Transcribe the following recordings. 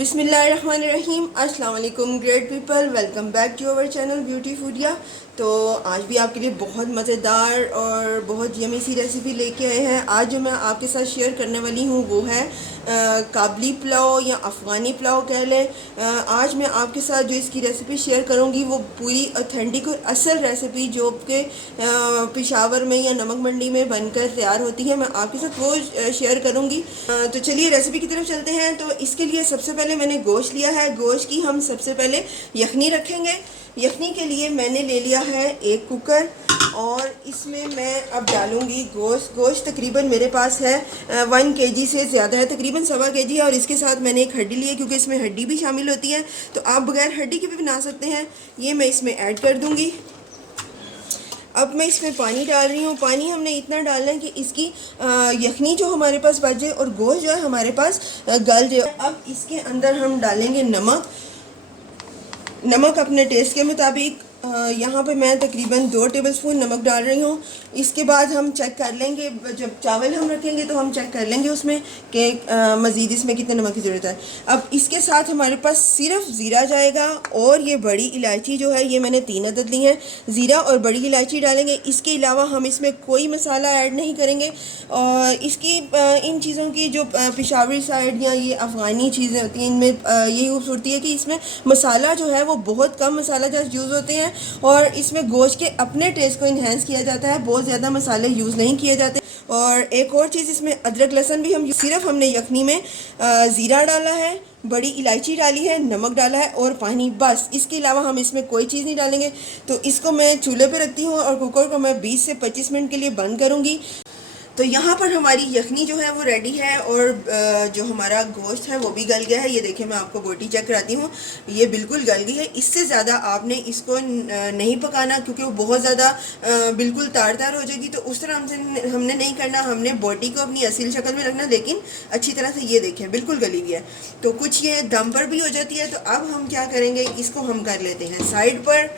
बिस्मिल्लाहिर्रहमानिर्रहीम। अस्सलाम वालेकुम great people, welcome back to our channel Beauty Foodia. तो आज भी आपके लिए बहुत मज़ेदार और बहुत यमी सी रेसिपी लेके आए हैं। आज जो मैं आपके साथ शेयर करने वाली हूँ वो है काबली पुलाव या अफ़गानी पुलाव कह लें। आज मैं आपके साथ जो इसकी रेसिपी शेयर करूँगी वो पूरी ऑथेंटिक और असल रेसिपी जो कि पेशावर में या नमक मंडी में बनकर तैयार होती है, मैं आपके साथ वो शेयर करूँगी। तो चलिए रेसिपी की तरफ चलते हैं। तो इसके लिए सबसे पहले मैंने गोश्त लिया है। गोश्त की हम सबसे पहले यखनी रखेंगे। यखनी के लिए मैंने ले लिया है एक कुकर और इसमें मैं अब डालूंगी गोश्त। गोश्त तकरीबन मेरे पास है 1 kg से ज़्यादा है, तकरीबन 1.25 kg है। और इसके साथ मैंने एक हड्डी ली है क्योंकि इसमें हड्डी भी शामिल होती है, तो आप बगैर हड्डी के भी बना सकते हैं। ये मैं इसमें ऐड कर दूँगी। अब मैं इसमें पानी डाल रही हूँ। पानी हमने इतना डालना है कि इसकी यखनी जो हमारे पास बच जाए और गोश्त जो है हमारे पास गल जाए। अब इसके अंदर हम डालेंगे नमक। नमक अपने टेस्ट के मुताबिक, यहाँ पे मैं तकरीबन 2 टेबलस्पून नमक डाल रही हूँ। इसके बाद हम चेक कर लेंगे, जब चावल हम रखेंगे तो हम चेक कर लेंगे उसमें कि मज़ीद इसमें कितने नमक की ज़रूरत है। अब इसके साथ हमारे पास सिर्फ ज़ीरा जाएगा और ये बड़ी इलायची जो है ये मैंने 3 अदद ली हैं। ज़ीरा और बड़ी इलायची डालेंगे। इसके अलावा हम इसमें कोई मसाला ऐड नहीं करेंगे। और इसकी इन चीज़ों की जो पेशावरी साइड या ये अफ़गानी चीज़ें होती हैं, इनमें यही खूबसूरती है कि इसमें मसाला जो है वो बहुत कम मसाला जैसे यूज़ होते हैं और इसमें गोश्त के अपने टेस्ट को इन्हेंस किया जाता है। बहुत ज़्यादा मसाले यूज़ नहीं किए जाते। और एक और चीज़, इसमें अदरक लहसुन भी हम सिर्फ हमने यखनी में ज़ीरा डाला है, बड़ी इलायची डाली है, नमक डाला है और पानी, बस। इसके अलावा हम इसमें कोई चीज़ नहीं डालेंगे। तो इसको मैं चूल्हे पे रखती हूँ और कुकर को मैं 20 से 25 मिनट के लिए बंद करूँगी। तो यहाँ पर हमारी यखनी जो है वो रेडी है और जो हमारा गोश्त है वो भी गल गया है। ये देखिए, मैं आपको बोटी चेक कराती हूँ, ये बिल्कुल गल गई है। इससे ज़्यादा आपने इसको नहीं पकाना क्योंकि वो बहुत ज़्यादा बिल्कुल तार तार हो जाएगी। तो उस तरह हमने नहीं करना। हमने बोटी को अपनी असील शक्ल में रखना, लेकिन अच्छी तरह से। ये देखें, बिल्कुल गली हुई है। तो कुछ ये दम पर भी हो जाती है। तो अब हम क्या करेंगे, इसको हम कर लेते हैं साइड पर।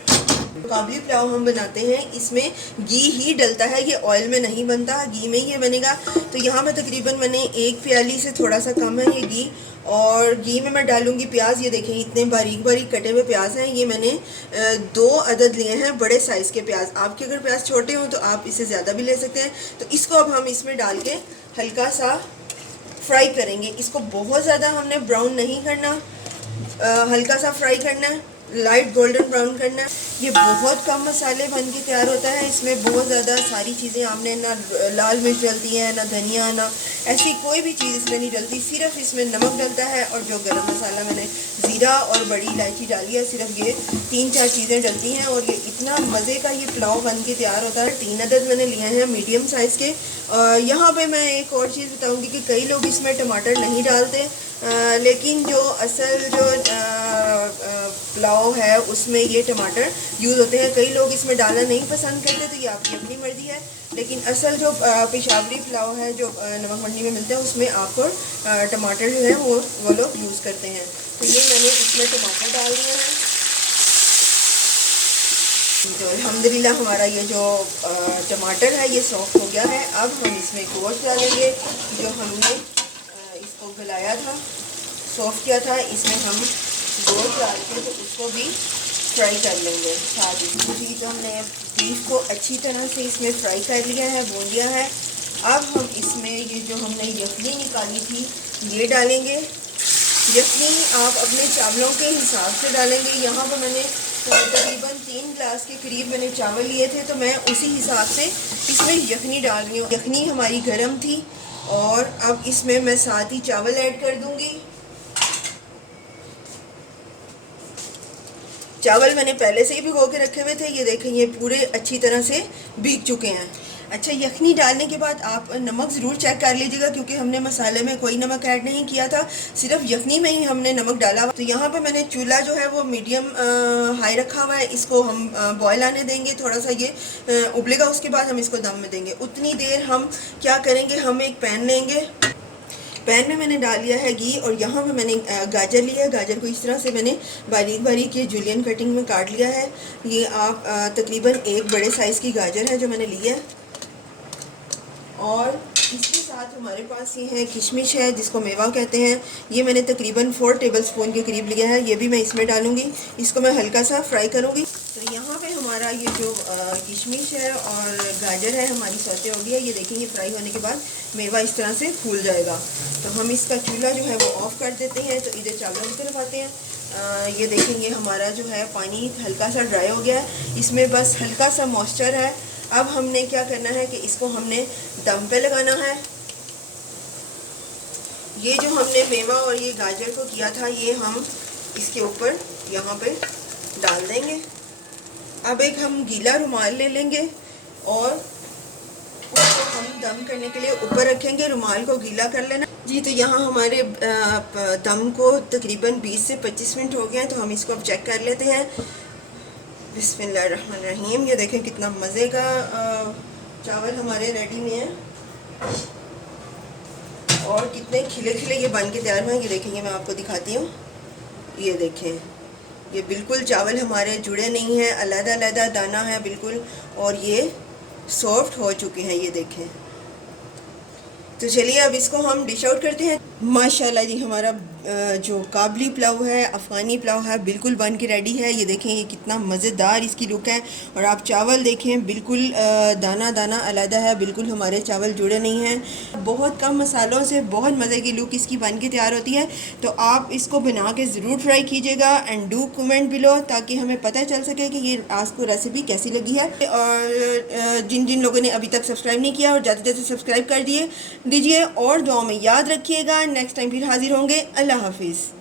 काबली पुलाव हम बनाते हैं, इसमें घी ही डलता है, ये ऑयल में नहीं बनता, घी में ही ये बनेगा। तो यहाँ पे तकरीबन मैंने 1 प्याली से थोड़ा सा कम है ये घी। और घी में मैं डालूंगी प्याज। ये देखें, इतने बारीक बारीक कटे हुए प्याज हैं। ये मैंने 2 अदद लिए हैं बड़े साइज़ के प्याज। आपके अगर प्याज छोटे हों तो आप इससे ज़्यादा भी ले सकते हैं। तो इसको अब हम इसमें डाल के हल्का सा फ्राई करेंगे। इसको बहुत ज़्यादा हमने ब्राउन नहीं करना, हल्का सा फ्राई करना है, लाइट गोल्डन ब्राउन करना है। ये बहुत कम मसाले बन के तैयार होता है। इसमें बहुत ज़्यादा सारी चीज़ें हमने ना लाल मिर्च डलती है, ना धनिया, ना ऐसी कोई भी चीज़ इसमें नहीं डलती। सिर्फ इसमें नमक डलता है और जो गरम मसाला मैंने ज़ीरा और बड़ी इलायची डाली है, सिर्फ ये 3-4 चीज़ें डलती हैं और ये इतना मज़े का ये पुलाव बन के तैयार होता है। 3 अदद मैंने लिए हैं मीडियम साइज़ के। यहाँ पे मैं एक और चीज़ बताऊँगी कि कई लोग इसमें टमाटर नहीं डालते, लेकिन जो असल जो पुलाव है उसमें ये टमाटर यूज़ होते हैं। कई लोग इसमें डालना नहीं पसंद करते, तो ये आपकी अपनी मर्ज़ी है। लेकिन असल जो पेशावरी पुलाव है जो नमक मंडी में मिलता है, उसमें आपको टमाटर जो है वो लोग यूज़ करते हैं। तो ये मैंने इसमें टमाटर डाल दिए हैं। तो अल्हम्दुलिल्लाह हमारा ये जो टमाटर है ये सॉफ्ट हो गया है। अब हम इसमें गोश्त डालेंगे जो हमने इसको गलाया था, सॉफ्ट किया था। इसमें हम गोश्त डाल के तो उसको भी फ्राई कर लेंगे साथ ही। तो हमने बीफ को अच्छी तरह से इसमें फ्राई कर लिया है, भून लिया है। अब हम इसमें ये जो हमने यखनी निकाली थी ये डालेंगे। यखनी आप अपने चावलों के हिसाब से डालेंगे। यहाँ पर मैंने तकरीबन 3 गिलास के करीब मैंने चावल लिए थे, तो मैं उसी हिसाब से इसमें यखनी डाल रही हूँ। यखनी हमारी गर्म थी और अब इसमें मैं साथ ही चावल ऐड कर दूँगी। चावल मैंने पहले से ही भिगो के रखे हुए थे। ये देखें, ये पूरे अच्छी तरह से भीग चुके हैं। अच्छा, यखनी डालने के बाद आप नमक ज़रूर चेक कर लीजिएगा क्योंकि हमने मसाले में कोई नमक ऐड नहीं किया था, सिर्फ यखनी में ही हमने नमक डाला। तो यहाँ पे मैंने चूल्हा जो है वो मीडियम हाई रखा हुआ है। इसको हम बॉयल आने देंगे, थोड़ा सा ये उबलेगा, उसके बाद हम इसको दम में देंगे। उतनी देर हम क्या करेंगे, हम एक पैन लेंगे। पैन में मैंने डाल लिया है घी और यहाँ पे मैंने गाजर लिया है। गाजर को इस तरह से मैंने बारीक बारीक ये जूलियन कटिंग में काट लिया है। ये आप तकरीबन एक बड़े साइज़ की गाजर है जो मैंने ली है। और इसके साथ हमारे पास ये है किशमिश है, जिसको मेवा कहते हैं। ये मैंने तकरीबन 4 टेबलस्पून के करीब लिया है। ये भी मैं इसमें डालूंगी। इसको मैं हल्का सा फ्राई करूंगी। तो यहाँ पे हमारा ये जो किशमिश है और गाजर है हमारी सौते हो गई है। ये देखेंगे फ्राई होने के बाद मेवा इस तरह से फूल जाएगा। तो हम इसका चूल्हा जो है वो ऑफ़ कर देते हैं। तो इधर चावल की तरफ आते हैं। ये देखेंगे हमारा जो है पानी हल्का सा ड्राई हो गया है, इसमें बस हल्का सा मॉइस्चर है। अब हमने क्या करना है कि इसको हमने दम पे लगाना है। ये जो हमने मेवा और ये गाजर को किया था, ये हम इसके ऊपर यहाँ पे डाल देंगे। अब एक हम गीला रुमाल ले लेंगे और उसको हम दम करने के लिए ऊपर रखेंगे। रुमाल को गीला कर लेना जी। तो यहाँ हमारे दम को तकरीबन 20 से 25 मिनट हो गए हैं। तो हम इसको अब चेक कर लेते हैं। बिस्मिल्लाहिर्रहमानिर्रहीम। ये देखें कितना मज़े का चावल हमारे रेडी में है और कितने खिले खिले ये बन के तैयार हुए हैं। ये देखेंगे, मैं आपको दिखाती हूँ। ये देखें, ये बिल्कुल चावल हमारे जुड़े नहीं हैं, अलग अलग दाना है बिल्कुल, और ये सॉफ्ट हो चुके हैं। ये देखें। तो चलिए अब इसको हम डिश आउट करते हैं। माशाल्लाह जी, हमारा जो काबली पुलाव है, अफ़गानी पुलाव है, बिल्कुल बन के रेडी है। ये देखें, ये कितना मज़ेदार इसकी लुक है। और आप चावल देखें, बिल्कुल दाना दाना अलग है, बिल्कुल हमारे चावल जुड़े नहीं हैं। बहुत कम मसालों से बहुत मज़े की लुक इसकी बन के तैयार होती है। तो आप इसको बना के ज़रूर ट्राई कीजिएगा एंड डू कमेंट बिलो, ताकि हमें पता चल सके कि ये आपको रेसिपी कैसी लगी है। और जिन जिन लोगों ने अभी तक सब्सक्राइब नहीं किया, और ज़्यादा से सब्सक्राइब कर दीजिए और दुआ में याद रखिएगा। नेक्स्ट टाइम फिर हाजिर होंगे। अल्लाह हाफिज़।